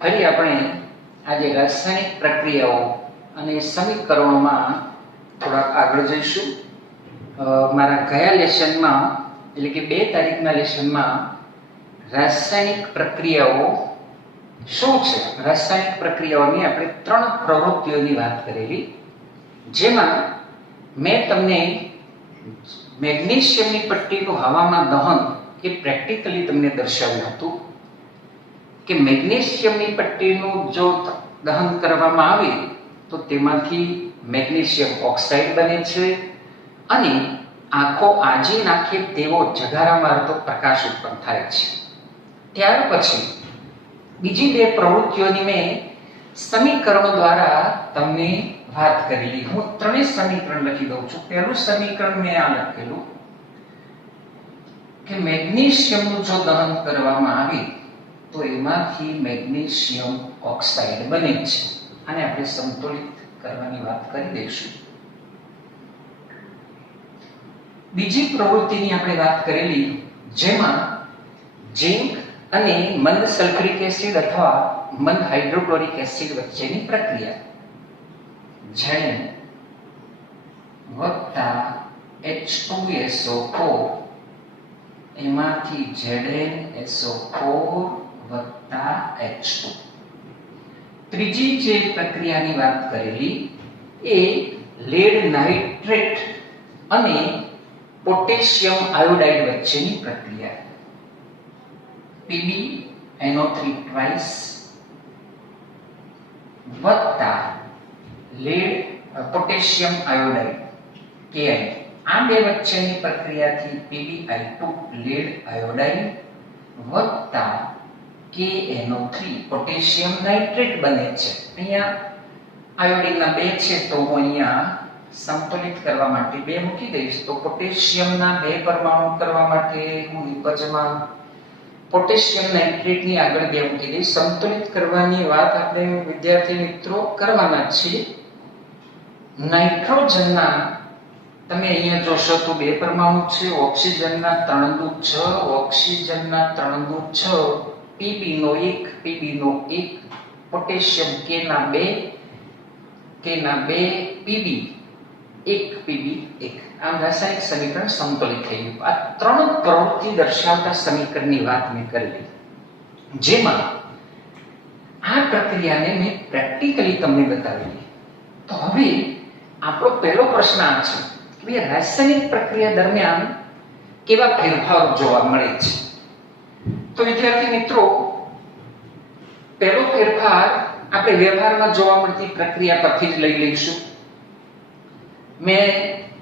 ફરી આપણે આજે રાસાયણિક પ્રક્રિયાઓ અને સમીકરણોમાં થોડાક આગળ જઈશું. મારા ગયા લેસનમાં એટલે કે 2 તારીખના લેસનમાં રાસાયણિક પ્રક્રિયાઓ શું છે, રાસાયણિક પ્રક્રિયાઓની આપણે 3 પ્રવૃત્તિઓની વાત કરેલી, જેમાં મેં તમને મેગ્નેશિયમની પટ્ટીનું હવામાં દહન એ પ્રેક્ટિકલી તમને દર્શાવ્યું હતું કે મેગ્નેશિયમની પટ્ટીનું જો દહન કરવામાં આવે તો તેમાંથી મેગ્નેશિયમ ઓક્સાઇડ બને છે અને આંખો આજી નાખે તેવો જગારા મારતો પ્રકાશ ઉત્પન્ન થાય છે. ત્યાર પછી બીજી 2 પ્રવૃત્તિઓની મેં સમીકરણો દ્વારા તમને વાત કરેલી. હું 3 સમીકરણ લખી દઉં છું. પહેલું સમીકરણ મેં આ લખેલું કે મેગ્નેશિયમનું જો દહન કરવામાં આવે તો એમાંથી મેગ્નેશિયમ ઓક્સાઇડ બને છે. આને આપણે સંતુલિત કરવાની વાત કરી દઈશું. બીજી પ્રવૃત્તિની આપણે વાત કરેલી, જેમાં ઝિંક અને મંદ સલ્ફ્યુરિક એસિડ અથવા મંદ હાઇડ્રોક્લોરિક એસિડ વચ્ચેની પ્રક્રિયા, Zn વત્તા H2SO4 એમાંથી ZnSO4 વત્તા H2. ત્રીજી જે પ્રક્રિયાની વાત કરેલી એ લેડ નાઇટ્રેટ અને પોટેશિયમ આયોડાઇડ વચ્ચેની પ્રક્રિયા, PbNO3 twice વત્તા લેડ પોટેશિયમ આયોડાઇડ Ki. આ 2 વચ્ચેની પ્રક્રિયાથી PbI2 લેડ આયોડાઇડ વત્તા KNO3 પોટેશિયમ નાઇટ્રેટ બને છે. અહીંયા આયોડિનના 2 છે તો હું અહીંયા સંતુલિત કરવા માટે 2 મૂકી દઈશ. તો પોટેશિયમના 2 પરમાણુ કરવા માટે હું નિપજમાં પોટેશિયમ નાઇટ્રેટની આગળ 2 મૂકી દઈશ. સંતુલિત કરવાની વાત આપણે વિદ્યાર્થી મિત્રો કરવાના છીએ. નાઇટ્રોજનના તમે અહીંયા જોશો તો 2 પરમાણુ છે. ઓક્સિજનના 3 દૂ 6, ઓક્સિજનના 3 દૂ 6, Pb નો 1, Pb નો 1, પોટેશિયમ K ના 2, K ના 2, Pb 1, Pb 1. આમ રાસાયણિક સમીકરણ સંતુલિત થઈ ગયું. આ 3 પ્રવૃત્તિ દર્શાવતા સમીકરણની વાત મેં કરેલી, જેમાં આ પ્રક્રિયાને મેં પ્રેક્ટિકલી તમને બતાવેલી. તો હવે આપણો પહેલો પ્રશ્ન આ છે કે રાસાયણિક પ્રક્રિયા દરમિયાન કેવા ફેરફારો જોવા મળે છે. તો વિદ્યાર્થી મિત્રો, પહેલો ફેરફાર આપણે વ્યવહારમાં જોવા મળતી પ્રક્રિયા પરથી જ લઈ લઈશું. મેં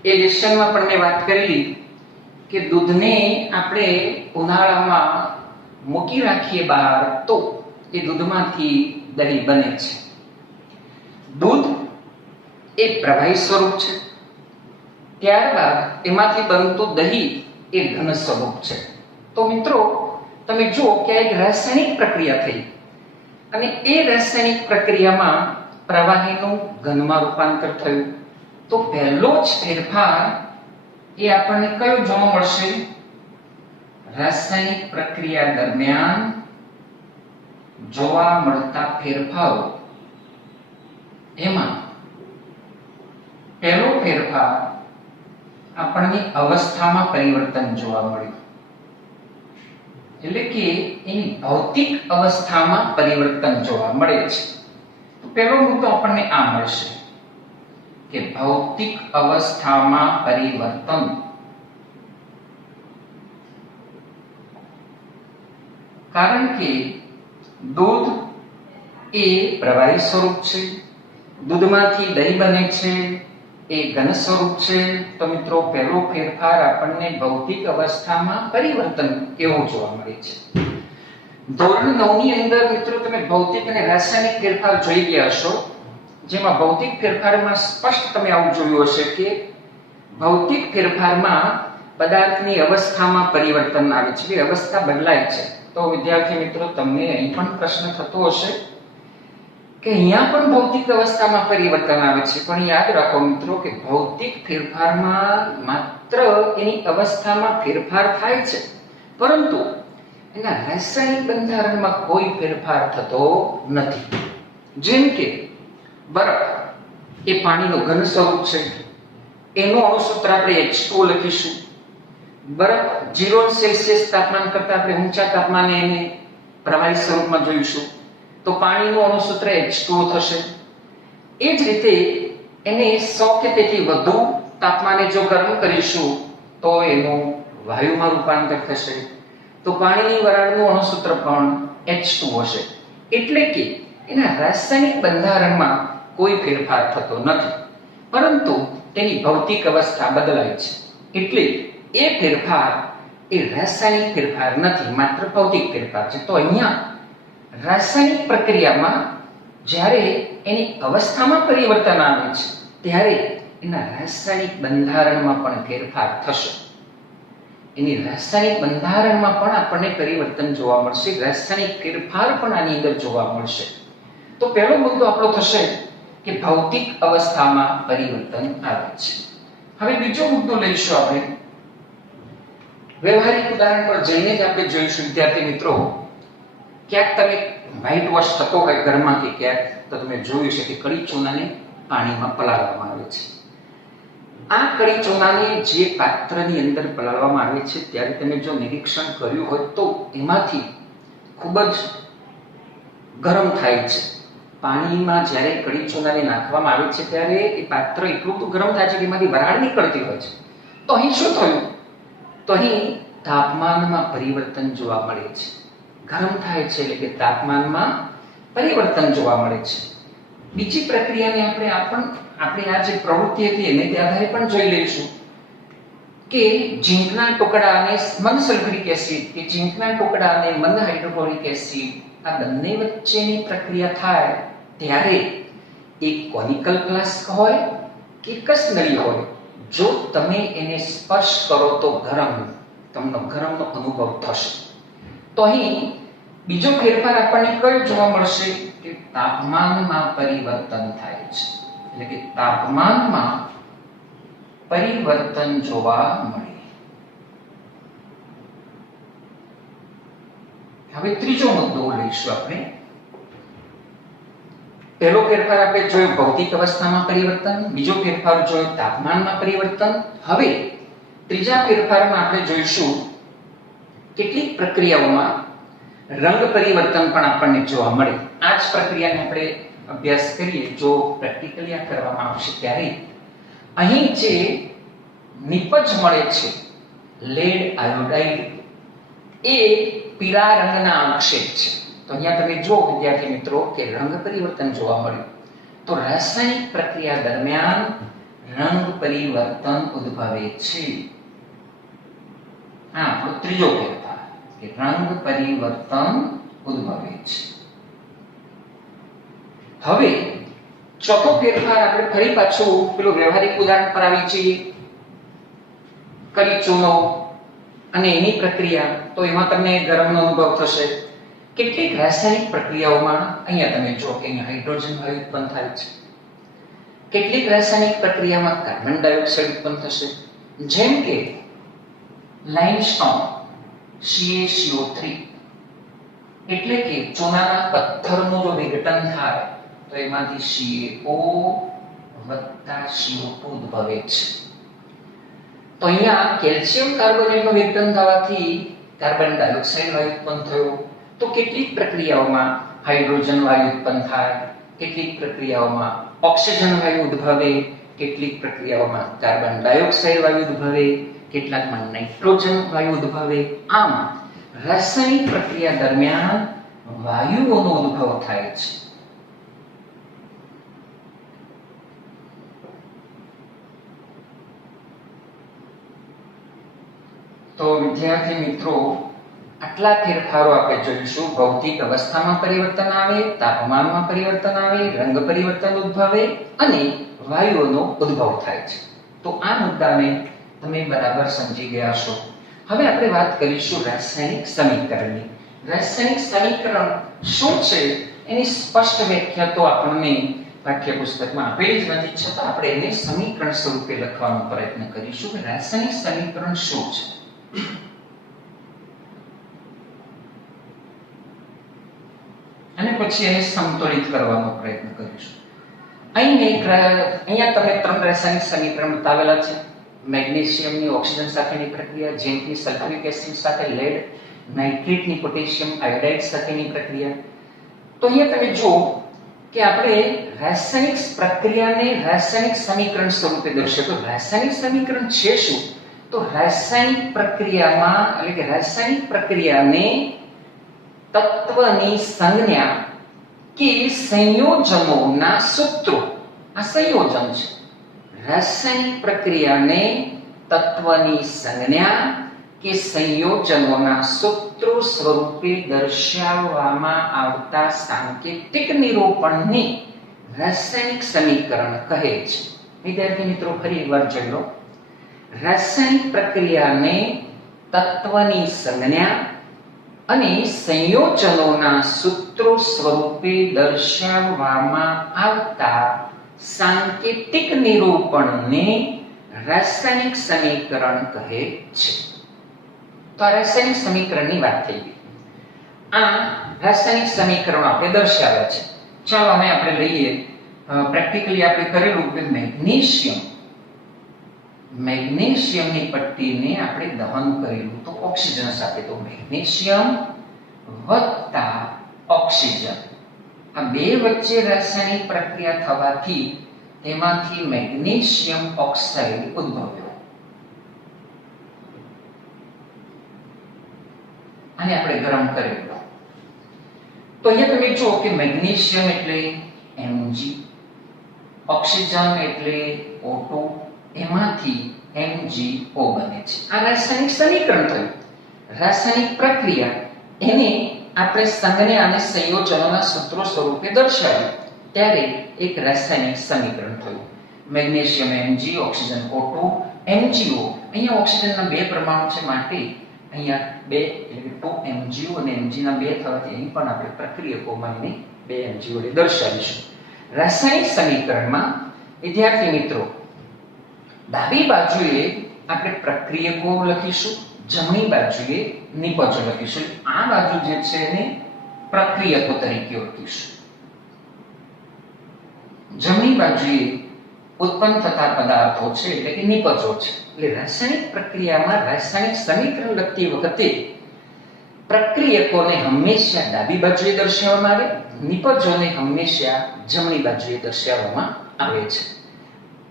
એ લેસનમાં પણ મેં વાત કરેલી કે દૂધને આપણે ઉનાળામાં મૂકી રાખીએ બહાર તો એ દૂધમાંથી દહીં બને છે. દૂધ એ પ્રવાહી સ્વરૂપ છે, ત્યારબાદ એમાંથી બનતું દહીં એ ઘન સ્વરૂપ છે. તો મિત્રો તમે જુઓ કે આ એક રાસાયણિક પ્રક્રિયા થઈ અને એ રાસાયણિક પ્રક્રિયામાં પ્રવાહીનું ઘનમાં રૂપાંતર થયું. તો પહેલો જ ફેરફાર એ આપણને કયો જોવા મળશે? રાસાયણિક પ્રક્રિયા દરમિયાન જોવા મળતા ફેરફારો. એમાં પહેલો ફેરફાર આપણને અવસ્થામાં પરિવર્તન જોવા મળ્યું, એટલે કે એની ભૌતિક અવસ્થામાં પરિવર્તન જોવા મળે છે. તો પહેલો મુદ્દો આપણને આ મળશે કે ભૌતિક અવસ્થામાં પરિવર્તન. કારણ કે દૂધ એ પ્રવાહી સ્વરૂપ છે, દૂધમાંથી દહીં બને છે, એ ઘન સ્વરૂપ છે. તો મિત્રો પહેલો ફેરફાર આપણને ભૌતિક અવસ્થામાં પરિવર્તન કેવું જોવા મળે છે. ધોરણ 9 ની અંદર મિત્રો તમે ભૌતિક અને રાસાયણિક ફેરફાર જોઈ ગયા હશો, જેમાં ભૌતિક ફેરફારમાં સ્પષ્ટ તમે આવું જોયું હશે કે ભૌતિક ફેરફારમાં પદાર્થની અવસ્થામાં પરિવર્તન આવે છે, એ અવસ્થા બદલાય છે. તો વિદ્યાર્થી મિત્રો તમને અહીં પણ પ્રશ્ન થતો હશે કે અહીંયા પણ ભૌતિક અવસ્થામાં પરિવર્તન આવે છે, પણ યાદ રાખો મિત્રો કે ભૌતિક ફેરફારમાં માત્ર એની અવસ્થામાં ફેરફાર થાય છે, પરંતુ એના રાસાયણિક બંધારણમાં કોઈ ફેરફાર થતો નથી. જેમ કે બરફ એ પાણીનો ઘન સ્વરૂપ છે, એનું અણુસૂત્ર આપણે H2O લખીશું. બરફ 0°C તાપમાન કરતા આપણે ઊંચા તાપમાને એને પ્રવાહી સ્વરૂપમાં જોઈશું તો પાણીનું અણુસૂત્ર H2O થશે. એ જ રીતે એને 100 કે તેથી વધુ તાપમાને જો ગરમ કરીશું તો એનું વાયુમાં રૂપાંતર થશે તો પાણીની વરાળનું અણુસૂત્ર પણ H2O હશે. એટલે કે એના રાસાયણિક બંધારણમાં કોઈ ફેરફાર થતો નથી, પરંતુ તેની ભૌતિક અવસ્થા બદલાય છે. એટલે એ ફેરફાર એ રાસાયણિક ફેરફાર નથી, માત્ર ભૌતિક ફેરફાર છે. તો અહીંયા રાસાયણિક પ્રક્રિયામાં જ્યારે એની અવસ્થામાં પરિવર્તન આવે છે ત્યારે એના રાસાયણિક બંધારણમાં પણ ફેરફાર થશે. એની રાસાયણિક બંધારણમાં પણ આપણને પરિવર્તન જોવા મળશે, રાસાયણિક ફેરફાર પણ આની અંદર જોવા મળશે. તો પહેલો મુદ્દો આપણો થશે કે ભૌતિક અવસ્થામાં પરિવર્તન આવે છે. હવે બીજો મુદ્દો લઈશું આપણે. વ્યવહારિક ઉદાહરણ પર જઈને જ આપણે જોઈશું વિદ્યાર્થી મિત્રો. ક્યાંક તમે વ્હાઇટ વોશ થતો હોય ઘરમાં કે ક્યાંક તો તમે જોયું છે કે કડી ચૂનાને પાણીમાં પલાળવામાં આવે છે. આ કડી ચૂનાને જે પાત્રની અંદર પલાળવામાં આવે છે ત્યારે તમે જો નિરીક્ષણ કર્યું હોય તો એમાંથી ખૂબ જ ગરમ થાય છે. પાણીમાં જ્યારે કડી ચૂનાને નાખવામાં આવે છે ત્યારે એ પાત્ર એટલું તો ગરમ થાય છે કે એમાંથી વરાળ નીકળતી હોય છે. તો અહીં શું થયું? તો અહીં તાપમાનમાં પરિવર્તન જોવા મળે છે. ગરમ થાય છે એટલે કે તાપમાનમાં પરિવર્તન જોવા મળે છે. બીજી પ્રક્રિયાને આપણે આ જે પ્રવૃત્તિ હતી એને તે આધારે પણ જોઈ લઈશું કે ઝીંકના ટુકડા અને મંદ સલ્ફ્યુરિક એસિડ કે ઝીંકના ટુકડા અને મંદ હાઇડ્રોક્લોરિક એસિડ આ બંને વચ્ચેની પ્રક્રિયા થાય ત્યારે એક કોનિકલ ફ્લાસ્ક હોય કે કસનરી હોય, જો તમે એને સ્પર્શ કરો તો તમને ગરમનો અનુભવ થશે. તો અહીં બીજો ફેરફાર આપણને કયો જોવા મળશે કે તાપમાનમાં પરિવર્તન થાય છે. એટલે કે તાપમાનમાં પરિવર્તન જોવા મળે. હવે ત્રીજો મુદ્દો લઈશું આપણે. પહેલો ફેરફાર આપણે જોયો ભૌતિક અવસ્થામાં પરિવર્તન, બીજો ફેરફાર જોયો તાપમાનમાં પરિવર્તન. હવે ત્રીજા ફેરફારમાં આપણે જોઈશું કેટલીક પ્રક્રિયાઓમાં રંગ પરિવર્તન પણ આપણને જોવા મળે. આ જ પ્રક્રિયાનો આપણે અભ્યાસ કરીએ જો પ્રેક્ટિકલી આ કરવામાં આવશે ત્યારે. અહીં જે નિપજ મળે છે લેડ આયોડાઇડ એ પીળા રંગના અવક્ષેપ છે. તો અહીંયા તમે જો વિદ્યાર્થી મિત્રો કે રંગ પરિવર્તન જોવા મળ્યું. તો રાસાયણિક પ્રક્રિયા દરમિયાન રંગ પરિવર્તન ઉદ્ભવે છે. આ આપણો ત્રીજો ફેરફાર કે રંગ પરિવર્તન ઉદ્ભવે છે. હવે ચોથો ફેરફાર આપણે ફરી પાછું પેલું વ્યવહારિક ઉદાહરણ પર આવી છીએ. કડી ચૂનો અને એની પ્રક્રિયા, તો એમાં તમને ગરમનો અનુભવ થશે. કેટલીક રાસાયણિક પ્રક્રિયાઓમાં અહીંયા તમે જો કે હાઇડ્રોજન વાયુ ઉત્પન્ન થાય છે. કેટલીક રાસાયણિક પ્રક્રિયામાં કાર્બન ડાયોક્સાઇડ ઉત્પન્ન થશે. જેમ કે લાઇમસ્ટોન CaCO3 એટલે કે ચૂનાના પથ્થરનું જો વિઘટન થાય તો એમાંથી CO વત્તા CO2 ઉદ્ભવે છે. તો અહીંયા કેલ્શિયમ કાર્બોનેટનું વિઘટન થવાથી કાર્બન ડાયોક્સાઇડ વાયુ ઉત્પન્ન થયો. તો કેટલીક પ્રક્રિયાઓમાં હાઇડ્રોજન વાયુ ઉત્પન્ન થાય, કેટલીક પ્રક્રિયાઓમાં ઓક્સિજન વાયુ ઉદ્ભવે, કેટલીક પ્રક્રિયાઓમાં કાર્બન ડાયોક્સાઇડ વાયુ ઉદ્ભવે, કેટલાકમાં નાઇટ્રોજન વાયુ ઉદ્ભવે. આમ રાસાયણિક પ્રક્રિયા દરમિયાન વાયુઓનો ઉદ્ભવ થાય છે. તો વિદ્યાર્થી મિત્રો આટલા ફેરફારો આપણે જોઈશું. ભૌતિક અવસ્થામાં પરિવર્તન આવે, તાપમાનમાં પરિવર્તન આવે, રંગ પરિવર્તન ઉદ્ભવે અને વાયુઓનો ઉદ્ભવ થાય છે. તો આ મુદ્દાને તમે બરાબર સમજી ગયા છો. હવે આપણે વાત કરીશું રાસાયણિક સમીકરણની. રાસાયણિક સમીકરણ શું છે એની સ્પષ્ટ વ્યાખ્યા તો આપણને પાઠ્યપુસ્તકમાં આપેલી જ નથી, છતાં આપણે એને સમીકરણ સ્વરૂપે લખવાનો પ્રયત્ન કરીશું કે રાસાયણિક સમીકરણ શું છે. પછી એને સમતોલિત કરવાનો પ્રયત્ન કરીશું. અહીંયા તમે 3 રાસાયણિક સમીકરણ બતાવેલા છે. મેગ્નેશિયમની ઓક્સિજન સાથેની પ્રક્રિયા, ઝિંકની સલ્ફ્યુરિક એસિડ સાથે લેડ, નાઇટ્રેટની પોટેશિયમ આયોડાઇડ સાથેની પ્રક્રિયા. તો અહીંયા તમે જુઓ કે આપણે રાસાયણિક પ્રક્રિયાને રાસાયણિક સમીકરણ સ્વરૂપે દર્શાવ્યું. તો રાસાયણિક સમીકરણ છે શું? તો રાસાયણિક પ્રક્રિયામાં એટલે કે રાસાયણિક પ્રક્રિયાને તત્વની સંજ્ઞા કે સંયોજનોના સૂત્રો, આ સંયોજન છે. રાસાયણિક પ્રક્રિયાને તત્વની સંજ્ઞા કે સંયોજનોના સૂત્રો સ્વરૂપે દર્શાવવામાં આવતા સાંકેતિક નિરૂપણને રાસાયણિક સમીકરણ કહે છે. વિદ્યાર્થી મિત્રો ફરી એકવાર જોઈ લો. રાસાયણિક પ્રક્રિયાને તત્વની સંજ્ઞા અને સંયોજનોના સૂત્રો સ્વરૂપે દર્શાવવામાં આવતા સાંકેતિક નિરૂપણને રાસાયણિક સમીકરણ કહે છે. તો આ રાસાયણિક સમીકરણની વાત થઈ ગઈ. આ રાસાયણિક સમીકરણો આપણે દર્શાવ્યા છે. ચાલો હવે આપણે લઈએ પ્રેક્ટિકલી આપણે કરેલું કે મેગ્નેશિયમની પટ્ટીને આપણે દહન કરેલું તો ઓક્સિજન સાથે. તો મેગ્નેશિયમ વત્તા ઓક્સિજન આ બે વચ્ચે રાસાયણિક પ્રક્રિયા થવાથી તેમાંથી મેગ્નેશિયમ ઓક્સાઇડ ઉદ્ભવ્યો. આને આપણે ગરમ કરેલું. તો અહીંયા તમે જુઓ કે મેગ્નેશિયમ એટલે Mg, ઓક્સિજન એટલે O2, એમાંથી MgO બને છે. આ રાસાયણિક સમીકરણ થયું. રાસાયણિક પ્રક્રિયા એને આપણે સંજ્ઞા અને સંયોજનોના સૂત્રો સ્વરૂપે દર્શાવ્યું ત્યારે એક રાસાયણિક સમીકરણ થયું. Magnesium Mg, oxygen O2, MgO. અહીંયા ઓક્સિજનના 2 પરમાણુ છે માટે અહીંયા 2 એટલે 2MgO અને Mg ના 2 થવાથી અહીં પણ આપણે પ્રક્રિયકોમાં એને 2MgO વડે દર્શાવીશું. રાસાયણિક સમીકરણમાં વિદ્યાર્થી મિત્રો ડાબી બાજુએ આપણે પ્રક્રિયકો લખીશું, જમણી બાજુએ નિપજો લખીશું. આ બાજુ જે છે એને પ્રક્રિયકો તરીકે ઓળખીશું. જમણી બાજુએ ઉત્પન્ન થતા પદાર્થો છે એટલે કે નિપજો છે. એટલે રાસાયણિક પ્રક્રિયામાં રાસાયણિક સમીકરણ લખતી વખતે પ્રક્રિયકોને હંમેશા ડાબી બાજુએ દર્શાવવામાં આવે, નિપજોને હંમેશા જમણી બાજુએ દર્શાવવામાં આવે છે.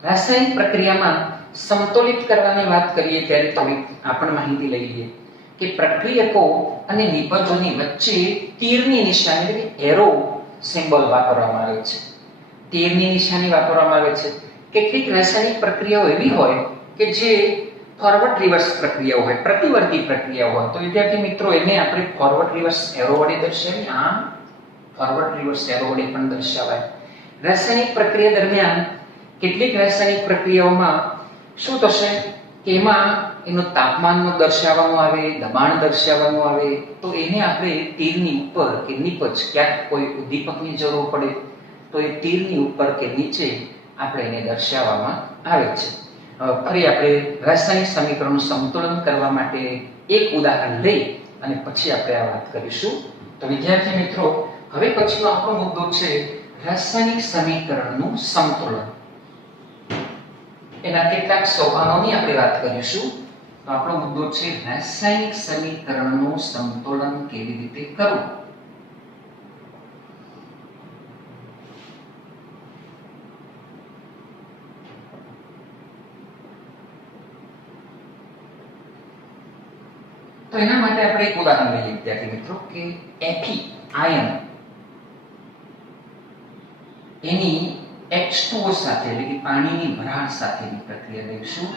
રાસાયણિક પ્રક્રિયામાં સમતોલિત કરવાની વાત કરીએ ત્યારે તમે આ પણ માહિતી લઈ લઈએ કે પ્રક્રિયકો અને નિપજોની વચ્ચે તીરની નિશાની એટલે કે એરો સિમ્બોલ વાપરવામાં આવે છે. તીરની નિશાની વાપરવામાં આવે છે. કેટલીક રાસાયણિક પ્રક્રિયાઓ એવી હોય કે જે ફોરવર્ડ રિવર્સ પ્રક્રિયાઓ હોય, પ્રતિવર્તી પ્રક્રિયાઓ હોય. તો વિદ્યાર્થી મિત્રો એને આપણે ફોરવર્ડ રિવર્સ એરો વડે દર્શાવીએ. આમ ફોરવર્ડ રિવર્સ એરો વડે પણ દર્શાવાય. રાસાયણિક પ્રક્રિયા દરમિયાન કેટલીક રાસાયણિક પ્રક્રિયાઓમાં શું થશે કે એમાં એનું તાપમાન દર્શાવવાનું આવે, દબાણ દર્શાવવાનું આવે. તો એને આપણે તીરની ઉપર કે નીપજ ક્યાંક કોઈ ઉદ્દીપકની જરૂર પડે તો એ તીરની ઉપર કે નીચે આપણે એને દર્શાવવામાં આવે છે. ફરી આપણે રાસાયણિક સમીકરણનું સંતુલન કરવા માટે એક ઉદાહરણ લઈ અને પછી આપણે આ વાત કરીશું. તો વિદ્યાર્થી મિત્રો હવે પછીનો આપણો મુદ્દો છે રાસાયણિક સમીકરણનું સંતુલન. એના કેટલાક સોપાનોની આપણે વાત કરીશું. તો આપણો મુદ્દો છે રાસાયણિક સમીકરણનું સંતુલન કેવી રીતે કરવું. તો એના માટે આપણે એક ઉદાહરણ લઈએ વિદ્યાર્થી મિત્રો કે Fe આયન એની H2O સાથે એટલે કે પાણીની વરાળ સાથેની પ્રક્રિયા લઈશું.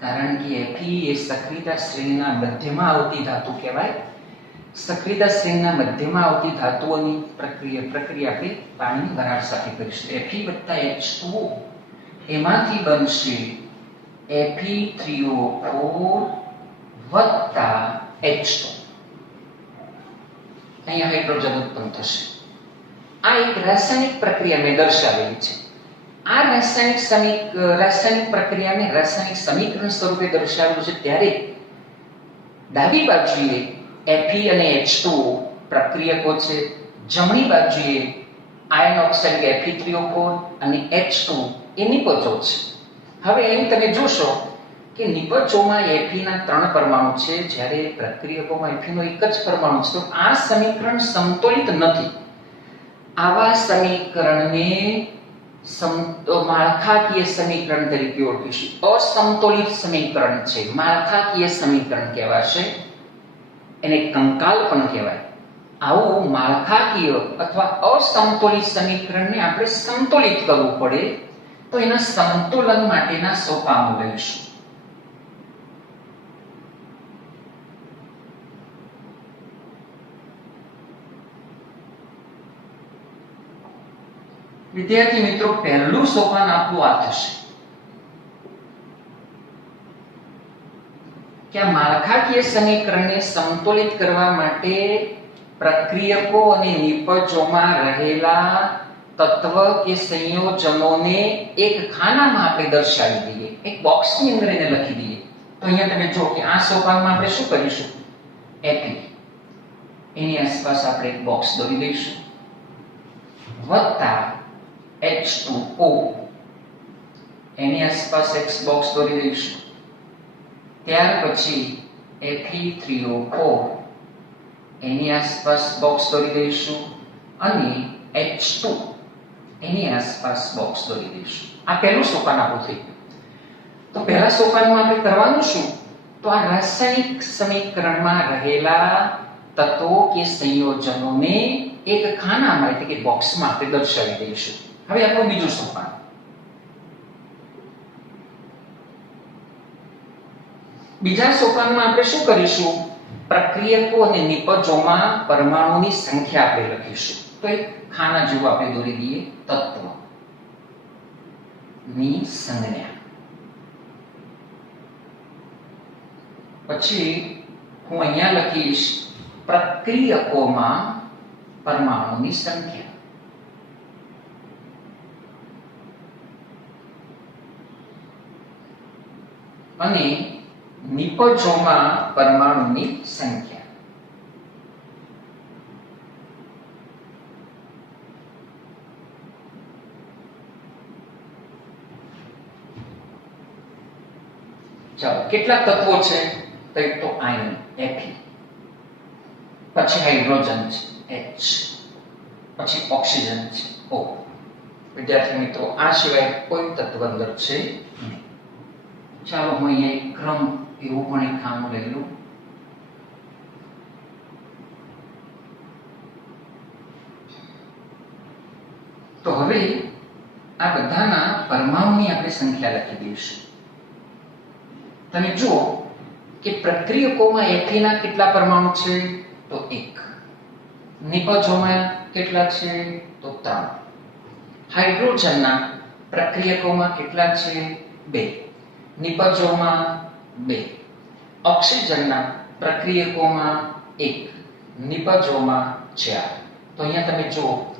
કારણ કે Fe એ સક્રિયતા શ્રેણીના મધ્યમાં આવતી ધાતુ કહેવાય. સક્રિયતા શ્રેણીના મધ્યમાં આવતી ધાતુઓની પ્રક્રિયા આપણે પાણીની વરાળ સાથે કરીશું. Fe H2O એમાંથી બનશે Fe3O4 વત્તા H2. અહીંયા હાઇડ્રોજન ઉત્પન્ન થશે. આ એક રાસાયણિક પ્રક્રિયા મેં દર્શાવેલી છે. આ રાસાયણિક પ્રક્રિયાને રાસાયણિક સમીકરણ સ્વરૂપે દર્શાવેલું છે ત્યારે ડાબી બાજુએ Fe અને H2O પ્રક્રિયકો છે, જમણી બાજુએ આયર્ન ઓક્સાઇડ Fe3O4 અને H2 એ નિપજો છે. હવે એમ તમે જોશો કે નિપજોમાં Fe ના 3 પરમાણુ છે, જ્યારે પ્રક્રિયકોમાં Fe નો એક જ પરમાણુ છે. તો આ સમીકરણ સમતોલિત નથી. આવા સમીકરણને માળખાકીય સમીકરણ તરીકે ઓળખીશું. અસમતોલિત સમીકરણ છે, માળખાકીય સમીકરણ કહેવાશે, એને કંકાલ પણ કહેવાય. આવું માળખાકીય અથવા અસમતોલિત સમીકરણને આપણે સંતુલિત કરવું પડે, તો એના સંતુલન માટેના સોપાનો લઈશું. વિદ્યાર્થી મિત્રો, પહેલું સોપાન આપણું આ થશે કે આ માળખાકીય સમીકરણને સંતુલિત કરવા માટે પ્રક્રિયકો અને નિપજોમાં રહેલા તત્વ કે સંયોજનોને એક ખાનામાં આપણે દર્શાવી દઈએ, એક બોક્સની અંદર એને લખી દઈએ. તો અહીંયા તમે જો કે આ સોપાનમાં આપણે શું કરીશું? Fe એની આસપાસ આપણે એક બોક્સ દોરી દઈશું, વત્તા H2O એની આસપાસ એક બોક્સ દોરી દઈશું. ત્યાર પછી Fe3O4 એની આસપાસ બોક્સ દોરી દઈશું અને H2 એની આસપાસ બોક્સ દોરી દઈશું. આ પહેલું સોપાન આપણું થઈ ગયું. તો પહેલા સોપાનમાં આપણે કરવાનું શું? તો આ રાસાયણિક સમીકરણમાં રહેલા તત્વો કે સંયોજનોને એક ખાનામાં એટલે કે બોક્સમાં આપણે દર્શાવી દઈશું. હવે આપણું બીજું સોપાન. બીજા સોપાનમાં આપણે શું કરીશું? પ્રક્રિયકો અને નિપજોમાં પરમાણુની સંખ્યા આપણે લખીશું. તો એક ખાના જેવું આપણે દોરી દઈએ, તત્વની સંજ્ઞા. પછી હું અહીંયા લખીશ પ્રક્રિયકોમાં પરમાણુની સંખ્યા. અને નિપજોમાં પરમાણુની સંખ્યા. ચાલો, કેટલા તત્વો છે? તો એક તો આયર્ન Fe, પછી હાઇડ્રોજન છે H, પછી ઓક્સિજન છે O. વિદ્યાર્થી મિત્રો, આ સિવાય કોઈ તત્વ અંદર છે નહીં. ચાલો હું અહીંયા એક ક્રમ એવું પણ એક ખાનું લઈ લઉં. તો હવે આ બધાના પરમાણુની આપણે સંખ્યા લખી દઈશું. તમે જુઓ કે પ્રક્રિયકોમાં Fe ના કેટલા પરમાણુ છે? તો 1. નિપજોમાં કેટલા છે? તો 3. હાઇડ્રોજનના પ્રક્રિયકોમાં કેટલા છે? 2. નિપજોમાં 2. ઓક્સિજનના પ્રક્રિયકોમાં 1, નિપજોમાં 4. તો અહીંયા તમે જુઓ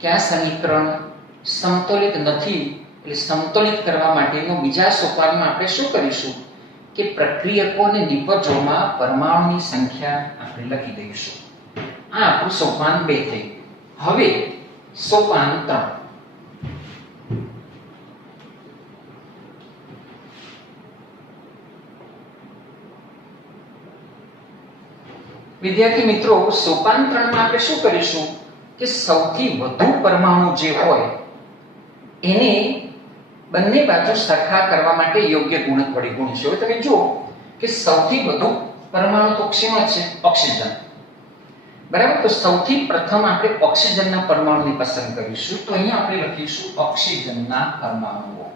કે આ સમીકરણ સમતોલિત નથી. એટલે સમતોલિત કરવા માટેનું બીજા સોપાનમાં આપણે શું કરીશું કે પ્રક્રિયકો અને નિપજોમાં પરમાણુની સંખ્યા આપણે લખી દઈશું. આ આપણું સોપાન 2 થઈ ગયું. હવે સોપાન 3. વિદ્યાર્થી મિત્રો, સોપાન 3 માં આપણે શું કરીશું કે સૌથી વધુ પરમાણુ જે હોય એને બંને બાજુ સરખા કરવા માટે યોગ્ય ગુણક વડે ગુણીશું. હવે તમે જુઓ કે સૌથી વધુ પરમાણુ તો શેમાં છે? ઓક્સિજન. બરાબર. તો સૌથી પ્રથમ આપણે ઓક્સિજનના પરમાણુને પસંદ કરીશું. તો અહીંયા આપણે લખીશું ઓક્સિજનના પરમાણુઓ.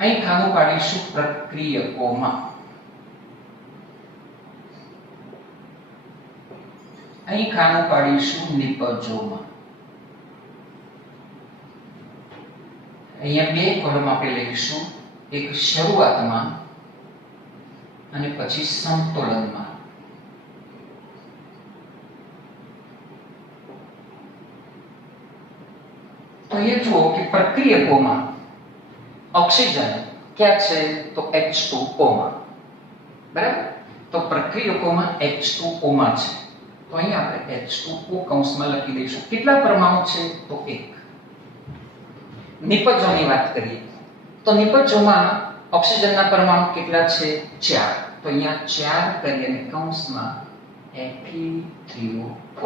અહીં ખાનું પાડીશું પ્રક્રિયકોમાં. અહીં ખાનું પાડીશું નિપજોમાં. અહીંયા 2 કોલમ આપણે લઈશું, એક શરૂઆતમાં અને પછી સંતુલનમાં. તો અહીંયા જુઓ કે પ્રક્રિયકોમાં ઓક્સિજન ક્યાં છે તો H2O માં, બરાબર. તો પ્રક્રિયકોમાં H2O માં છે, તો અહીંયા આપણે H2O કૌંસમાં લખી દઈશું. કેટલા પરમાણુ છે તો 1. નિપજોની વાત કરીએ તો નિપજોમાં ઓક્સિજનના પરમાણુ કેટલા છે 4, તો અહીંયા 4 કરી અને કૌંસમાં Fe3O4.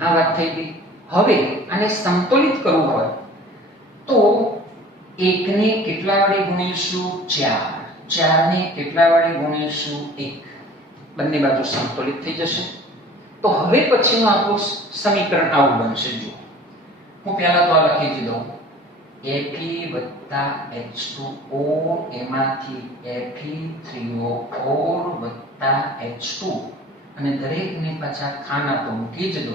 આ વાત થઈ ગઈ. હવે આને સંતુલિત કરવું હોય તો 1 ને કેટલા વડે ગુણીશું 4, 4 ને કેટલા વડે ગુણીશું 1, બંને બાજુ સંતુલિત થઈ જશે. તો હવે પછીનું આપણું સમીકરણ આવું બનશે. જો હું પહેલા તો આ લખી દઉં, Fe+H2O એમાંથી Fe3O4 H2, અને દરેકને પાછા ખાના તો મૂકી જ દો.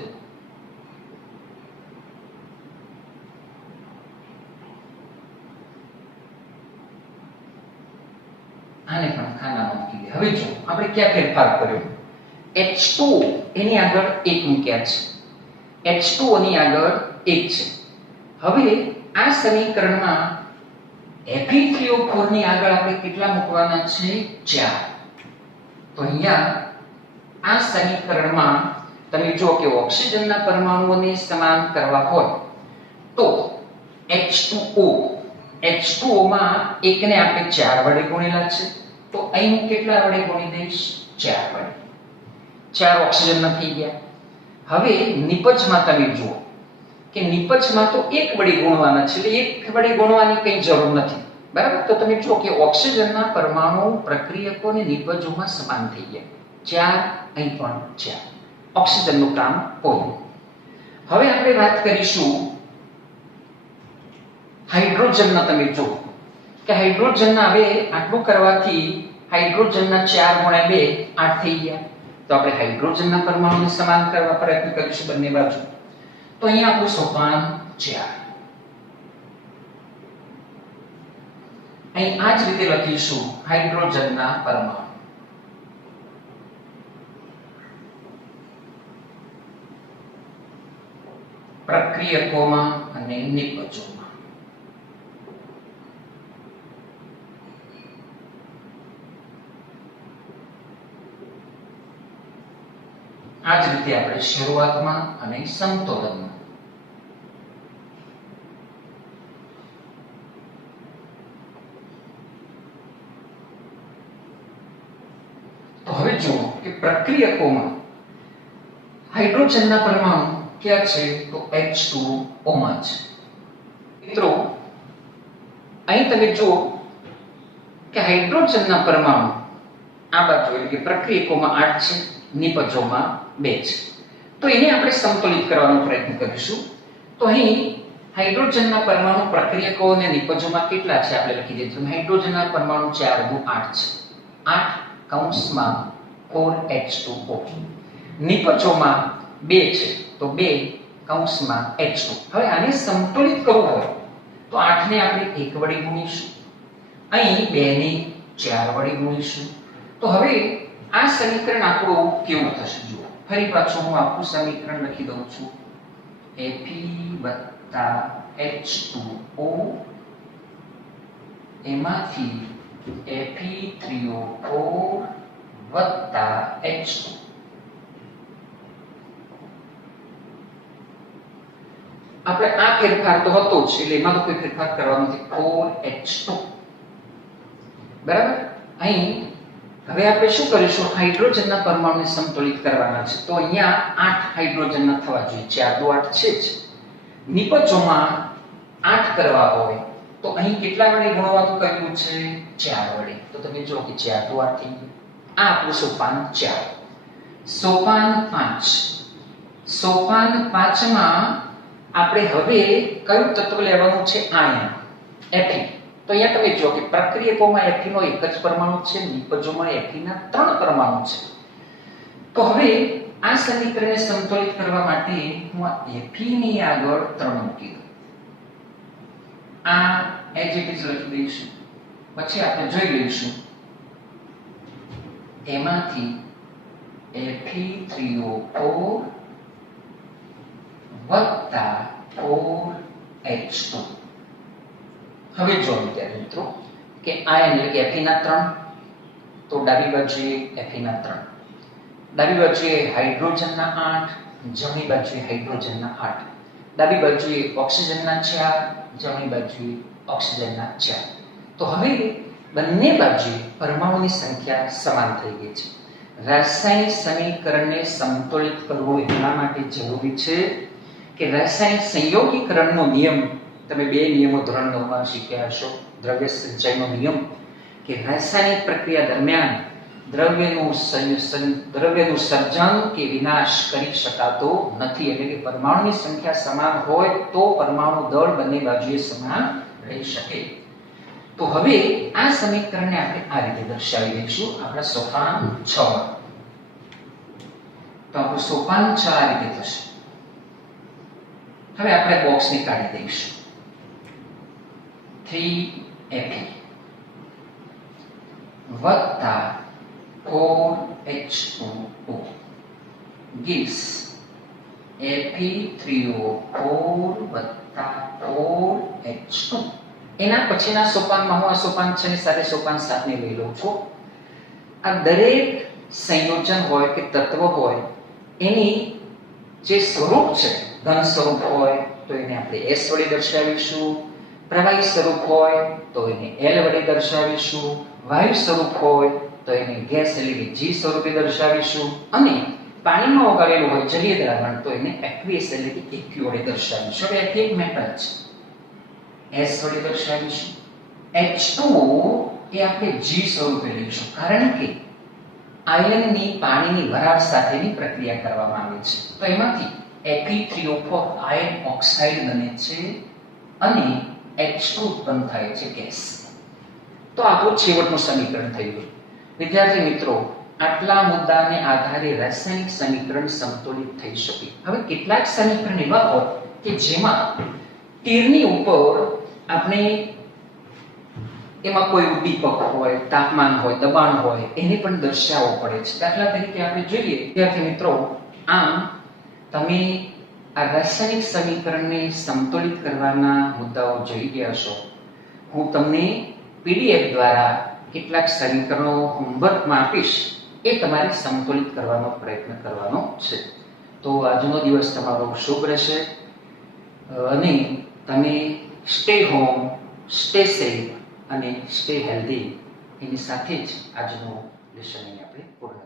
આને પણ ખાનામાં મૂકી દે. હવે જો આપણે ક્યાં ફેરફાર કર્યો, H2O એની આગળ 1 મૂક્યા છે, H2O ની આગળ 1 છે. હવે આ સમીકરણમાં Fe3O4 ની આગળ આપણે કેટલા મૂકવાના છે 4. તો અહીંયા આ સમીકરણમાં તમે જો કે ઓક્સિજનના પરમાણુઓને સમાન કરવા હોય તો H2O માં 1 ને આપણે 4 વડે ગુણેલા છે, તો અહીં હું કેટલા વડે ગુણી દઈશ 4 વડે. 4 ઓક્સિજનના થઈ ગયા. હવે નિપજમાં તમે જુઓ કે નિપજમાં તો 1 વડે ગુણવાના છે, એટલે 1 વડે ગુણવાની કંઈ જરૂર નથી, બરાબર. તો તમે જુઓ કે ઓક્સિજનના પરમાણુ પ્રક્રિયકો અને નિપજોમાં સમાન થઈ ગયા, 4 અહીં પણ 4. ઓક્સિજનનું કામ પૂરું. હવે આપણે વાત કરીશું હાઇડ્રોજનના. તમે જુઓ કે હાઇડ્રોજનના હવે આટલું કરવાથી હાઇડ્રોજનના 4 ગુણ્યા 2 8 થઈ ગયા. તો આપણે હાઇડ્રોજનના પરમાણુને સમાન કરવા પ્રયત્ન કરીશું બંને બાજુ. તો અહીંયા આપણું સોપાન 4. અહીં આ જ રીતે લખીશું હાઇડ્રોજનના પરમાણુ. પ્રક્રિયકોમાં અને નિપજોમાં. આ જ રીતે આપણે શરૂઆતમાં અને સમતોલનમાં. તો હવે જુઓ કે પ્રક્રિયકોમાં હાઇડ્રોજનના પરમાણુ ક્યાં છે તો H2O માં છે. મિત્રો અહીં તમે જુઓ કે હાઇડ્રોજનના પરમાણુ આ બાજુ એટલે કે પ્રક્રિયકોમાં 8 છે, નિપજોમાં 2 છે. તો એને આપણે સંતુલિત કરવાનો પ્રયત્ન કરીશું. તો અહીં હાઇડ્રોજનના પરમાણુ પ્રક્રિયકો અને નિપજોમાં કેટલા છે આપણે લખી દઈશું. હાઇડ્રોજનના પરમાણુ 4 દુ 8 છે, 8 કૌંસમાં 4H2O. નિપજોમાં 2 છે, તો 2 કૌંસમાં H2. હવે આને સંતુલિત કરવું હોય તો 8 ને આપણે 1 વડે ગુણીશું, અહીં 2 ને 4 વડે ગુણીશું. તો હવે આ સમીકરણ આપણું કેવું થશે જુઓ. ફરી પાછું હું આખું સમીકરણ લખી દઉં છું. Fe+H2O એમાંથી Fe3O4 H2. આપણે આ ફેરફાર તો હતો જ, એટલે એમાં તો કોઈ ફેરફાર કરવાનો નથી. 4H2, બરાબર. અહીં હવે આપણે શું કરીશું, હાઇડ્રોજનના પરમાણુને સંતુલિત કરવાના છે. તો અહીંયા 8 હાઇડ્રોજનના થવા જોઈએ, 4 દુ 8 છે જ. નિપજોમાં 8 કરવા હોય તો અહીં કેટલા વડે ગુણવાનું કહ્યું છે 4 વડે. તો તમે જો કે 4 દુ 8 થઈ ગયું. આ આપણું સોપાન 4. સોપાન 5. સોપાન 5 માં આપણે હવે કયું તત્વ લેવાનું છે આયન, Fe. તો અહીંયા તમે જો કે પ્રક્રિયકોમાં Fe નો એક જ પરમાણુ છે, નિપજોમાં Fe ના 3 પરમાણુ છે. તો હવે આ સમીકરણને સંતુલિત કરવા માટે હું આ Fe ની આગળ 3 મૂકી દઉં. આ એજ ઇટ ઇઝ લખી દઈશું. પછી આપણે જોઈ લઈશું એમાંથી Fe3O4 વત્તા 4H2. હવે જો વિદ્યાર્થી મિત્રો કે આયન એટલે કે Fe ના 3, તો ડાબી બાજુએ Fe ના 3, ડાબી બાજુએ હાઇડ્રોજનના 8, જમણી બાજુએ હાઇડ્રોજનના 8, ડાબી બાજુએ ઓક્સિજનના 4, જમણી બાજુએ ઓક્સિજનના 4. તો હવે બંને બાજુએ પરમાણુની સંખ્યા સમાન થઈ ગઈ છે. રાસાયણિક સમીકરણને સંતુલિત કરવું એટલા માટે જરૂરી છે કે રાસાયણિક સંયોગીકરણનો નિયમ તમે 2 નિયમો ધોરણ 9 માં શીખ્યા હશો. દ્રવ્ય સંચયનો નિયમ કે રાસાયણિક પ્રક્રિયા દરમિયાન દ્રવ્યનું સર્જન કે વિનાશ કરી શકાતો નથી. એટલે કે પરમાણુની સંખ્યા સમાન હોય તો પરમાણુ દળ બંને બાજુએ સમાન રહી શકે. તો હવે આ સમીકરણને આપણે આ રીતે દર્શાવી દઈશું આપણા સોપાન 6 માં. તો આપણું સોપાન 6 આ રીતે થશે. હવે આપણે બોક્સને કાઢી દઈશું. 3Fe વત્તા 4H2O gives Fe3O4 વત્તા 4H2. એના પછીના સોપાનમાં હું આ સોપાન 6 ની સાથે સોપાન 7 ને લઈ લઉં છું. આ દરેક સંયોજન હોય કે તત્વ હોય એની જે સ્વરૂપ છે, ઘન સ્વરૂપ હોય તો એને આપણે S વડે દર્શાવીશું, પ્રવાહી સ્વરૂપ હોય તો એને L વડે દર્શાવીશું, વાયુ સ્વરૂપ હોય તો એને ગેસ એટલે કે G સ્વરૂપે દર્શાવીશું, અને પાણીમાં ઓગાળેલું હોય જલીય દ્રાવણ તો એને એક્વિયસ એટલે કે AQ વડે દર્શાવીશું. હવે એક એક મેટર છે, S વડે દર્શાવીશું. H2O એ આપણે G સ્વરૂપે લઈશું કારણ કે આયનની પાણીની વરાળ સાથેની પ્રક્રિયા કરવામાં આવે છે. તો એમાંથી Fe3O4 આયન ઓક્સાઇડ બને છે અને H2 ઉત્પન્ન થાય છે ગેસ. તો આપણું છેવટનું સમીકરણ થઈ ગયું. વિદ્યાર્થી મિત્રો, આટલા મુદ્દાને આધારે રાસાયણિક સમીકરણ સંતુલિત થઈ શકે. હવે કેટલાક સમીકરણ એવા હોય કે જેમાં તીરની ઉપર આપણે એમાં કોઈ ઉદ્દીપક હોય, તાપમાન હોય, દબાણ હોય એને પણ દર્શાવવો પડે છે. દાખલા તરીકે આપણે જોઈએ વિદ્યાર્થી મિત્રો, આમ તમે આ રાસાયણિક સમીકરણને સંતુલિત કરવાના મુદ્દાઓ જોઈ ગયા છો. હું તમને PDF દ્વારા કેટલાક સમીકરણો હોમવર્કમાં આપીશ, એ તમારે સંતુલિત કરવાનો પ્રયત્ન કરવાનો છે. તો આજનો દિવસ તમારો શુભ રહેશે અને તમે સ્ટે હોમ, સ્ટે સેફ અને સ્ટે હેલ્ધી એની સાથે જ આજનો લેસન આપણે પૂર્ણ